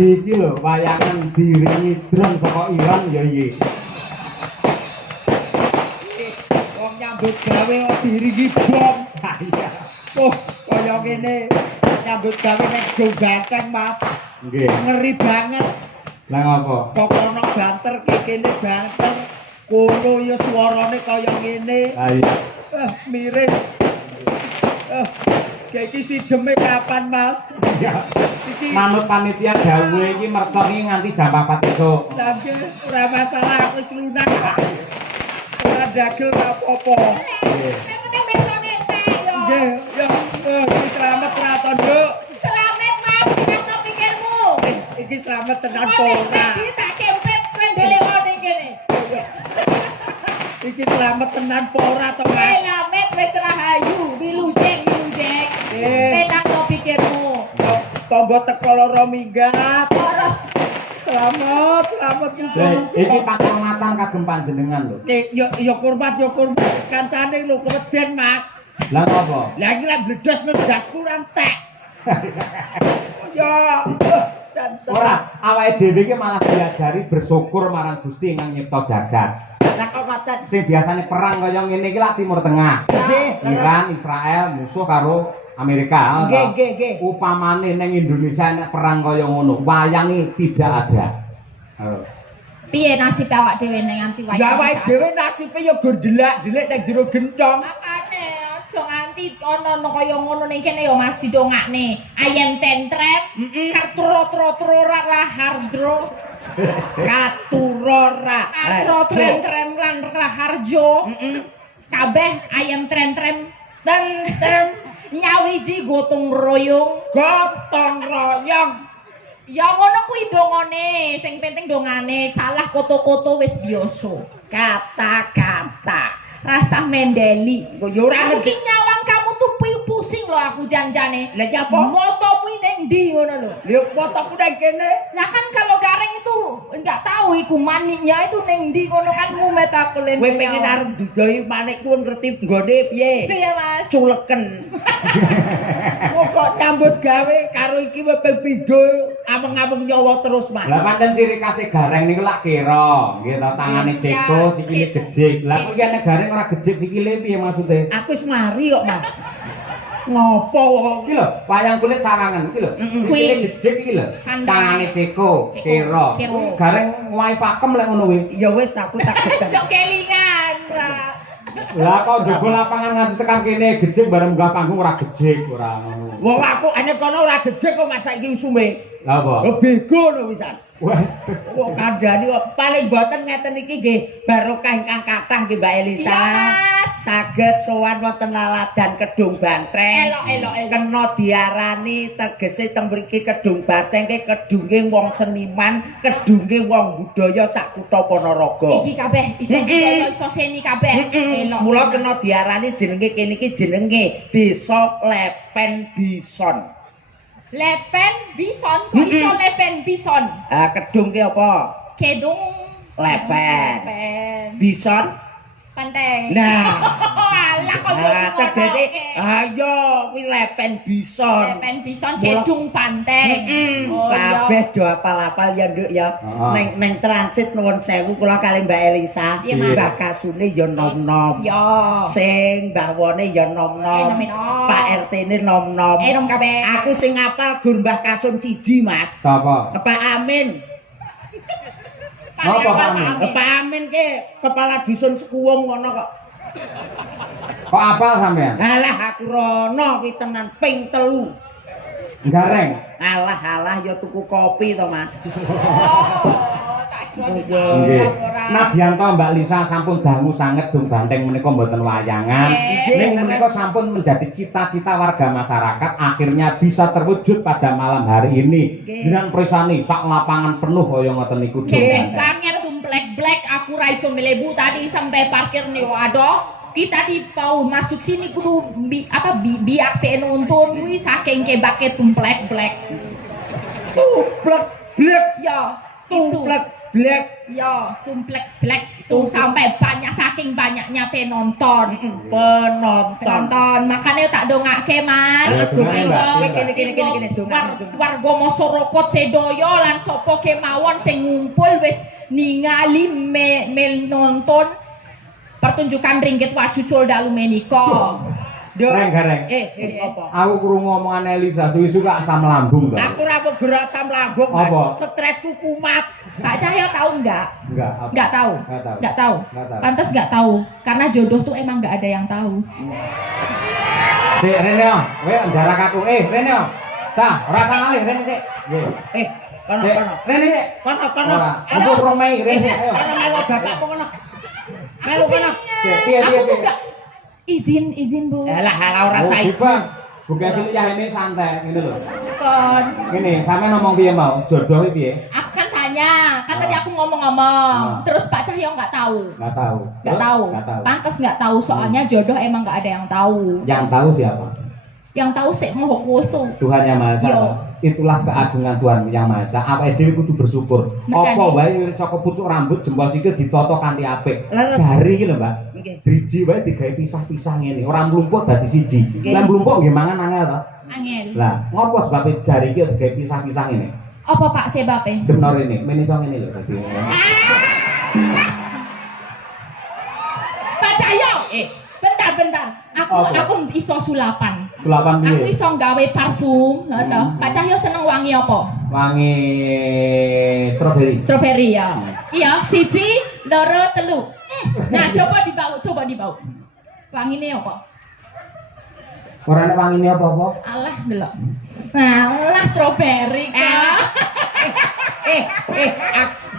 Dadi iki lho wayangan diringi drum saka Iran ya iki. Wong nyambut gawe kok diringi bom. Iya. Oh, kaya ngene nyambut gawe nek do ganteng, Mas. Nggih. Ngeri banget. Lah ngapa? Kok kono banter kene banter. Kono ya suarane kaya ngene. Lah iya. Miris. Kayak iki sideme kapan, Mas? Iya. Iki Manut panitia dawuhe iki mercon iki nganti jam 4 esuk. tapi ora masalah aku wis lunak. Ora dagel apa-apa. Nggih. Nggih, ya. Iki selamat ra to, Nduk. Selamat Mas, kata pikirmu. Iki selamat tenan to ora. Tak kempet kendele ngene kene. Iki selamat tenan po ora to, Mas? Selamat wis rahayu, wilujeng. Penak to pikirmu. Tonggo teko loro minggat. Ora Selamat Iki pakurmatan kagem panjenengan lho. Ya kurmat kancane lho keweden, Mas. Lah ngapa? Lah iki lak bledos ngegas kurang tek. Ya santen. Ora, awake dhewe iki malah diajari bersyukur marang Gusti ingkang nyipta jagat. Lah kok ngoten. Sing biasane perang kaya ngene iki lak Timur Tengah. Nggih, Iran, Israel musuh karo Amerika. Nggih. Upamane ning Indonesia nek perang kaya ngono, wayange tidak ada. piye nasib awak dhewe ning nganti wayang? Ya awake dhewe nasibe ya gur delak-delik nang jero gentong. Makane aja nganti ana kaya ngono ning kene ya Mas didongakne. Ayam tentrem, kartro-tro-tro lahardro. Katurora. Kartro-trem lan raharjo. Kabeh ayam trem-trem tentrem nyawiji gotong royong. Gotong royong. Ya ngono kuwi dongane, sing penting dongane, salah koto-koto wis biasa. Kata-kata. Rasa mendeli. Ya ora Aku ki nyawang kamu tuh pusing loh aku janjane. Lah nyapa? Motomu ning ndi ngono lho. Lha fotoku nang kene. Lah kan kalau gareng itu enggak tahu iku maniknya itu ning ndi ngono kan mumet aku len. Kowe pengen arep didoi manikku ngerti nggone piye? Piye Mas? Culeken. Kok nyambut gawe karo iki webel pindho ameng-ameng nyawa terus, Mas. Lah pancen ciri khas gareng niku lak kira, nggih ta tangane ceko, sikile gejik. Lah kok nek gareng ora gejik sikile piye maksude? Aku wis mari kok, Mas. Ngopo kok? Iki lho, wayang kulit sawangan iki lho. Sikile gejik iki lho. Tangane ceko, kira. Gareng wae pakem lek ngono kuwi. Ya wis aku tak gedeng. Cok kelingan, Ra. Lah kok njogo lapangan nganti tekan kene gejik bareng munggah panggung ora gejik ora ngono. Wong aku enek kono ora gejek kok Mas saiki usume. Lah apa? Lho bego lho wisan. Waduh. Kok kandhani kok paling boten ngeten iki nggih barokah ingkang kathah nggih Mbak Elisa. Iya, Mas. Saged sowan wonten laladan Kedung Banteng. Elok. Kena diarani tegese teng mriki Kedung Banteng ke kedunge wong seniman, kedunge wong budaya sak kutha Ponorogo. Iki kabeh iso seni kabeh. Elok. Mula kena diarani jenenge kene iki jenenge Desa Lepen Bison. Lepen bison, kok iso lepen bison? Kedung ki apa? Kedung Lepen. Bison. Panteng. Nah, Alah kok jadi tegese ayo kuwi Lepen Bison. Lepen bison kedung panteng. Kabeh do apal-apal ya Nduk ya. Neng transit nuwun sewu kula kali Mbak Elisa. Mbak Kasune ya nom-nom. Ya. Sing Mbah Wone ya nom-nom. Pak RT-ne nom-nom. Nom kabeh. Aku sing apal gur Mbah Kasun siji, Mas. Sapa? Pak Amin. Apa Pak Amin? Pak Amin ki kepala dusun Sekuwung ngono kok. Kok apal sampean? Alah aku rono kuwi tenan ping 3. Gareng. Alah ya tuku kopi to, Mas. Nggih. Nadyanto Mbak Lisa sampun dangu sanget Dung Banteng menika mboten wayangan. Ning menika sampun menjadi cita-cita warga masyarakat akhirnya bisa terwujud pada malam hari ini. Dengan presani sak lapangan penuh kaya ngoten niku Dung Banteng. Banget tumplek-blek aku ra iso melebu tadi sampai parkir nih waduh. Kita di mau masuk sini kudu biak nonton kuwi saking kebake tumplek-blek. Tumplek blek. Ya, Tumplek Black. Ya, tumplek black itu sampai banyak saking banyaknya penonton. Penonton. Makanya tak dongake Mas. Ya, dongake, Mbak. Kene dongake. Warga masyarakat sedoyo lan sapa kemawon sing ngumpul wis ningali nonton pertunjukan Ringgit Wajucul dalu menika. Gareng. Apa? Aku krungu omongan Elisa suwi-suwi kok asam lambung to. Aku ora mau gerak asam lambung, Mas. Stresku kumat. Pak Cahyo tahu enggak? Enggak tahu. Enggak tahu. Pantes enggak tahu. Karena jodoh tuh emang enggak ada yang tahu. Dek Rene, kowe jarak aku. Rene. Sah, ora sangalih Rene sik. Nggih. Kono. Rene sik. Kono. Aku romei Rene ayo. Kono melu bapakmu kono. Melu kono. Piye. Izin Bu. Halah ora saiki. Bukan sini yang ini santai gitu loh. Kon. Gini, sampe ngomong piye mau? Jodoh piye? Aku kan tanya, kan tadi aku ngomong. Terus Pak Cahyo nggak tahu. Nggak tahu. Pantes nggak tahu soalnya jodoh emang nggak ada yang tahu. Yang tahu siapa? Yang tahu sih Maha Kuwasa. Tuhan Yang Maha Esa. Yo. Itulah keagungan Tuhan Yang Maha Esa. Apa dhewe kudu bersyukur. Apa wae saka pucuk rambut jempol sikil ditata kanthi apik. Jari iki lho, Mbak. Nggih. Driji wae digawe pisah-pisah ngene, ora mlumpuk dadi siji. Lah mlumpuk nggih mangan angel to. Angel. Lah, ngopo sebabe jari iki digawe pisah-pisah ngene? Apa Pak sebabe? Denor ini, meniso ngene lho dadi. Pak Cahyo, bentar. Aku iso sulapan. Sulapan piye? Aku iso gawe parfum, ngono. Pak Cahyo seneng wangi apa? Wangi strawberry. Strawberry ya. Iya, 1, 2, 3. Nah, coba dibau. Wangine apa? Ora nek wangine apa-apa. Alah, delok. Nah, alah strawberry ka.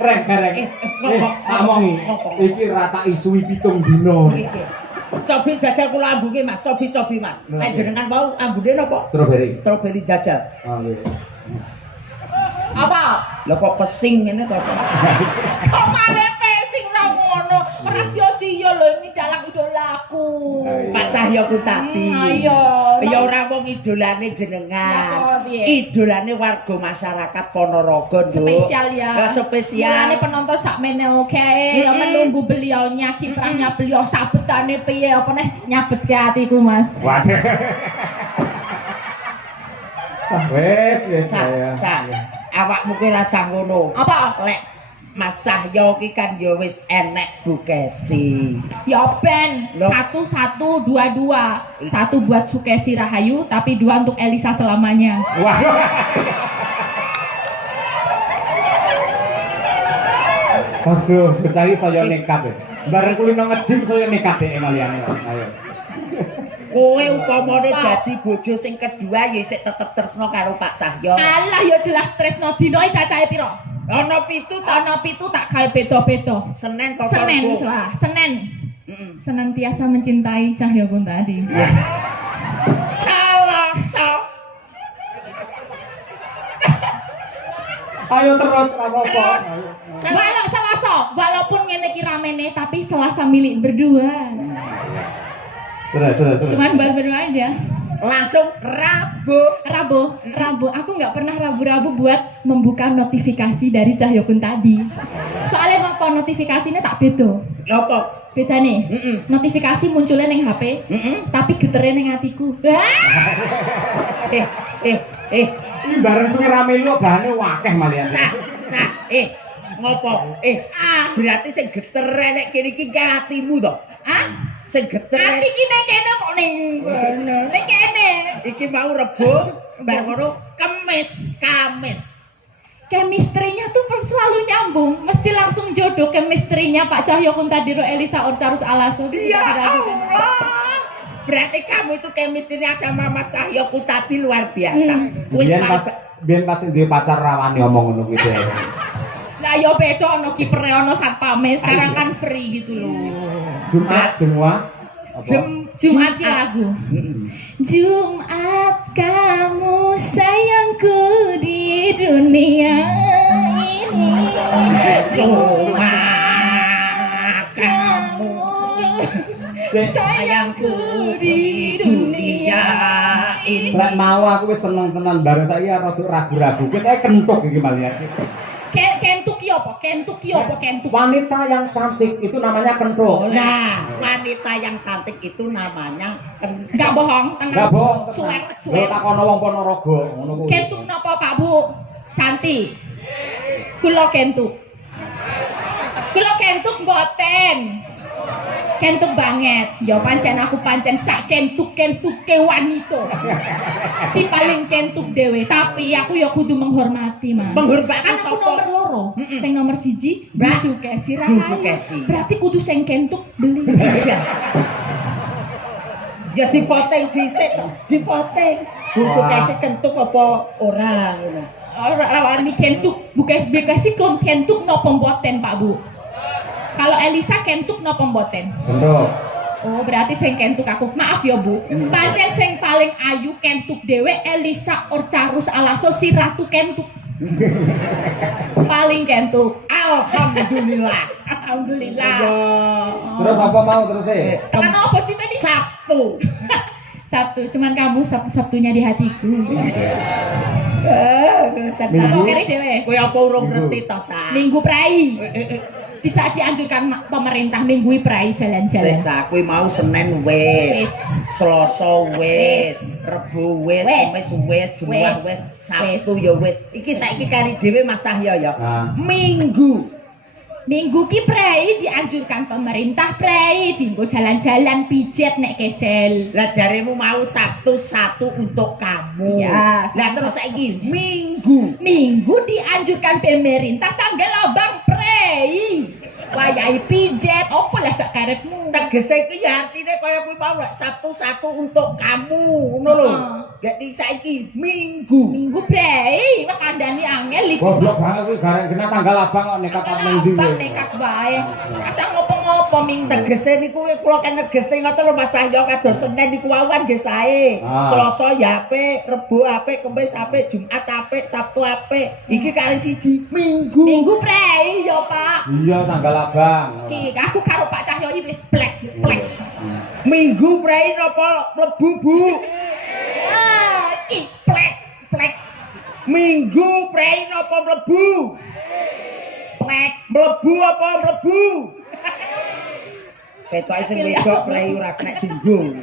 Reng. Ngomongi. Iki rata isui 7 dino. Cobi jajal kula ambune Mas, cobi Mas. Nek jenengan mau ambune napa? Strawberry. Strawberry jajal. Oh iya. Apa? Lah kok pesing ngene to. Kok malah pesing ra ngono. Ora sia-sia lho ini dalang idolaku. Pak Cahyo ku tadi. Ayo. Ya ora wong idolane jenengan. Idolane warga masyarakat Ponorogo, Nduk. Spesial ya. Lah spesial. Mulane penonton sakmene oke. Ya menunggu beliaunya, kiprahnya beliau sabetane piye apa neh nyabet ke hatiku, Mas. Waduh. Wes saya. Awakmu ki rasa ngono. Apa? Lek Mas Cahyo ki kan ya wis enek Bukesi. Ya ben 1-1-2-2. 1 buat Sukesi Rahayu, tapi 2 untuk Elisa selamanya. Waduh. Aduh, becari saya nekat ya. Bareng kulino ngejim saya nekat deh kalian. Ayo. Kowe upamane dadi bojo sing kedua ya isih tetep tresno karo Pak Cahyo. Alah ya jelas tresno dino cacahe piro? Ana 7 ta? Ana 7 tak gawe beda-beda. Senin kok Senin. Senantiasa mencintai Cahyo Kuntadi. Selasa. Ayo terus apa-apa. Walau Selasa, walaupun ngene iki ramene tapi Selasa milik berdua. Terus. Cuman buat berdua aja. Langsung Rabu. Rabu. Aku nggak pernah rabu-rabu buat membuka notifikasi dari Cahyo Kuntadi. Soalnya apa notifikasinya tak beda. Apa? Beda nih. Notifikasi munculnya neng HP, tapi geternya neng hatiku. Ini bareng suwi rame lu bahane wakeh malian. Ngopo? Berarti sing geter nek kene iki hatimu to? Sing geter hati iki ning kene kok ning kene. Iki mau Rebo, bar ngono Kamis. Chemistry-nya tuh selalu nyambung, mesti langsung jodoh chemistry-nya Pak Cahyo Kuntadi ro Elisa Orcarus Alaso. Ya Allah. Berarti kamu itu chemistry-nya sama Mas Cahyo Kuntadi luar biasa. Wis biyen pas duwe pacar rawani omong ngono kuwi. Lah ya beda ana kipere ana satpame, sekarang kan free gitu loh. Jumat semua. Jumat ki lagu. Jumat kamu sayangku di dunia ini. Jumat kamu sayangku di dunia ini. Lek mau aku wis seneng tenan bareng saiki rada ragu-ragu. Kita kentuk iki malian. Kentuk yo apa? Kentuk ki apa kentuk? Wanita yang cantik itu namanya kentuk. Nah, wanita yang cantik itu namanya Enggak bohong, tenang. Enggak bohong. Suwer, Lho suwer. takono wong Ponorogo ngono kuwi. Kentuk napa Pak Bu? Cantik. Kula kentuk. Kula kentuk mboten. Kentuk banget. Ya pancen aku pancen sak kentuk-kentuke wanita. Si paling kentuk dhewe, tapi aku ya kudu menghormati, Mas. Menghormati Kan aku sapa? nomor loro. Sing nomor 1 Mbak. Bu Sukesi Bu Rahayu. Sukesi. Berarti kudu sing kentuk beli. Iya. Ya di voting dhisik to, di voting. Bu Sukesi kentuk apa ora ngono. Ora wani kentuk, bukan bekasi kentuk napa mboten, Pak Bu? Kalau Elisa kentuk napa mboten? Kentuk. Oh, berarti sing kentuk aku. Maaf ya, Bu. Pancen sing paling ayu kentuk dhewe Elisa Orcarus Alaso si Ratu kentuk. Paling kentuk. Alhamdulillah. Alhamdulillah. Terus apa mau terus e? Tekan apa sih tadi? Sabtu. Sabtu, cuman kamu Sabtu-Sabtunya di hatiku. Minggu. Apa kere dhewe? Kowe apa urung ngerti to, Sa? Minggu prai. Di saat dianjurkan pemerintah minggu prai jalan-jalan. Sa kowe mau Senin wis, Wis. Selasa wis, Rebo wis, Wis. Kamis wis, Jumat Wis. wis, Sabtu ya wis. Iki saiki kari dhewe Mas Cahya ya. Ah. Minggu. Minggu ki prei dianjurkan pemerintah prei dienggo jalan-jalan pijet nek kesel. Lah jaremu mau Sabtu satu untuk kamu. Ya, Lah terus saiki Minggu. Minggu dianjurkan pemerintah tanggal abang prei. Wayahe pijet opo lah sak karepmu. Tegese iki ya artine kaya kuwi mau lah Sabtu satu untuk kamu, ngono lho. Jadi saiki Minggu. Minggu prei wah kandhani angel iki. Goblok banget kuwi gareng kena tanggal abang kok nekat Tanggal ning ndi. abang nekat wae. Asa ngopo-ngopo Minggu. Tegese niku kula kan negese ngoten lho Mas Cahya kados Senin niku wawan nggih sae. Ah. Selasa ya apik, Rebo apik, Kamis apik, Jumat apik, Sabtu apik. Iki kali siji Minggu. Minggu prei ya Pak. Iya tanggal abang. Ki aku karo Pak Cahyo iki wis plek. Minggu prei napa mlebu, Bu? Ah, ki plek. Minggu prei napa mlebu? Plek. Mlebu apa mlebu? Ketoke sing wedok prei ora kena dinggo.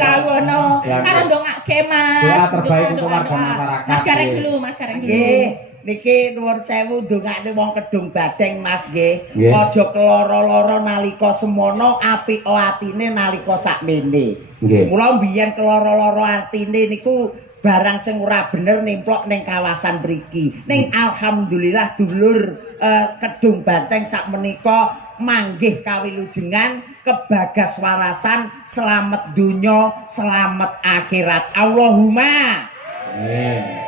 Lah ngono. Ya, Karo ndongake Mas. Doa terbaik untuk Doa, warga doa. masyarakat. Mas Gareng dulu, Mas Gareng dulu. Nggih, niki nuwun sewu ndongakne wong Kedung Badeng Mas nggih. Nggih. Aja keloro-loro nalika semono, apik atine nalika sakmene. Nggih. Mula mbiyen keloro-loro atine niku barang sing ora bener nemplok ning kawasan mriki. Ning alhamdulillah dulur Kedung Banteng sak menika manggih kawilujengan kebagas warasan selamat dunya selamat akhirat Allahumma Amin.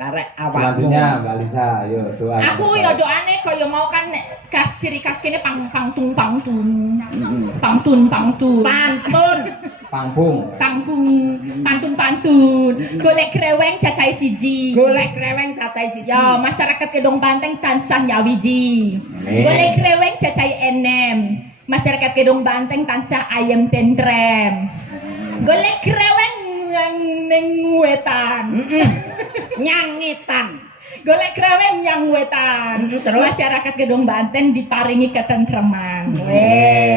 karek awakmu. Selanjutnya Mbak Lisa, ayo doa. Aku ya doane kaya mau kan kas ciri khas kene pangtun. Pantun. Pantun. Golek kreweng cacahe siji. Golek kreweng cacahe siji. Ya, masyarakat Kedung Banteng tansah nyawiji. Amin. Golek kreweng cacahe enem. Masyarakat Kedung Banteng tansah ayam tentrem. Golek kreweng ning wetan. Nyangitan. Golek kreweng nyang wetan. Terus? Masyarakat Kedung Banteng diparingi ketentreman.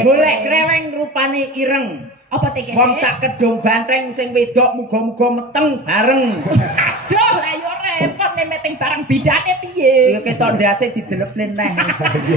Golek kreweng rupane ireng. Apa teke? Wong sak Kedung Banteng sing wedok muga-muga meteng bareng. Aduh, ayo repot memeteng barang bidane piye? Ya ketok ndase didelepne neh.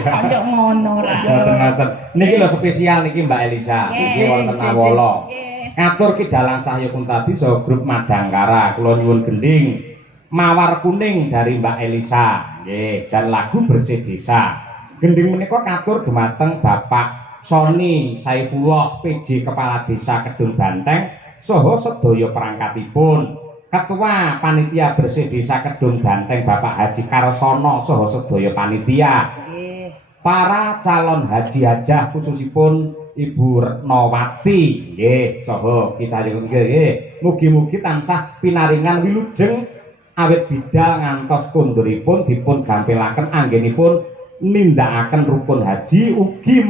Kanjok ngono ra. Ngoten-ngoten. Niki lho spesial niki Mbak Elisa. Nggih. Iki wonten Awolo. Nggih. Ngatur ki dalang Cahya Kuntadi saha grup Madangkara. Kula nyuwun gending Mawar Kuning dari Mbak Elisa. Nggih, dan lagu Bersih Desa. Gending menika katur dumateng Bapak Soni Saifullah PJ Kepala Desa Kedung Banteng saha sedaya perangkatipun. Ketua Panitia Bersih Desa Kedung Banteng Bapak Haji Karsono saha sedaya panitia. Nggih. Para calon haji hajah khususipun Ibu Retnowati nggih saha kicayun nggih. Mugi-mugi tansah pinaringan wilujeng awit bidal ngantos konduripun dipun gampilaken anggenipun nindakaken rukun haji ugi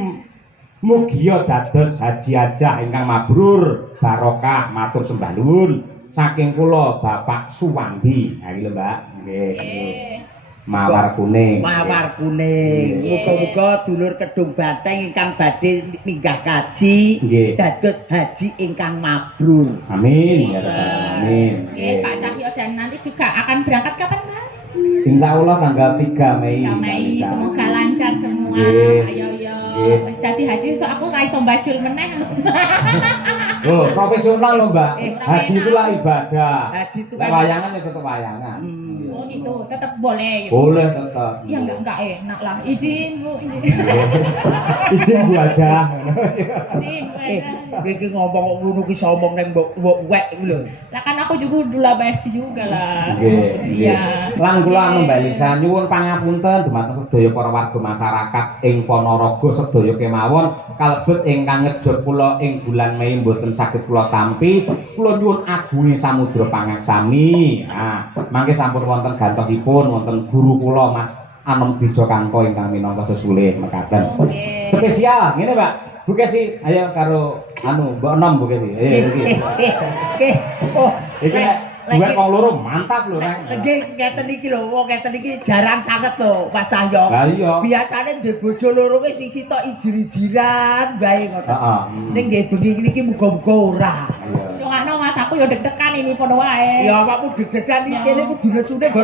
mugia dados haji hajah ingkang mabrur barokah matur sembah nuwun saking kula Bapak Suwandi. Ha iki lho Mbak. Nggih. Mawar kuning. Mawar kuning. Muga-muga dulur Kedung Banteng ingkang badhe minggah kaji dados haji ingkang mabrur. Amin ya Rabbal Alamin. Pak Cahyo dan nanti juga akan berangkat kapan, Pak? Insya Allah tanggal 3 Mei. 3 Mei, semoga lancar semua. Ayo yo. Wis dadi haji so aku ra iso mbajul meneh. Loh, profesional loh, Mbak. Haji itulah ibadah. Haji itu Nah, kan wayangan ya tetap wayangan. Oh gitu, tetap boleh gitu. Boleh tetap. Ya enggak enak lah. Izin, Bu. Izin. Izin Bu aja. Izin, Bu. aja. iki ngomong kok ngono ki somong nang mbok wek iki lho. Lah kan aku juga dula besti juga lah. Nggih, Iya. Lan kula anu Mbak Lisa nyuwun pangapunten dumateng sedaya para warga masyarakat ing Ponorogo sedaya kemawon kalebet ingkang ngejot kula ing bulan Mei mboten saged kula tampi. Kula nyuwun agunge samudra pangaksami. Nah, mangke sampun wonten gantosipun wonten guru kula Mas Anom Dijo Kangko ingkang minangka sesulih mekaten. Oke. Spesial ngene Pak. Bu Kesi, ayo karo anu Mbok Nom Bu Kesi. Ayo iki. Oh, Iki duet wong loro mantap lho Rek. nggih ngeten iki lho, wong ngeten iki jarang sanget lho Mas Cahyo. Lah iya. Biasane ndek bojo loro ki sing sitok ijir-ijiran bae ngoten. Heeh. Ning nggih bengi iki muga-muga ora. Iya. Yo ngano Mas aku yo deg-degan ini padha wae. Ya awakmu deg-degan iki kene kudu nesune nggo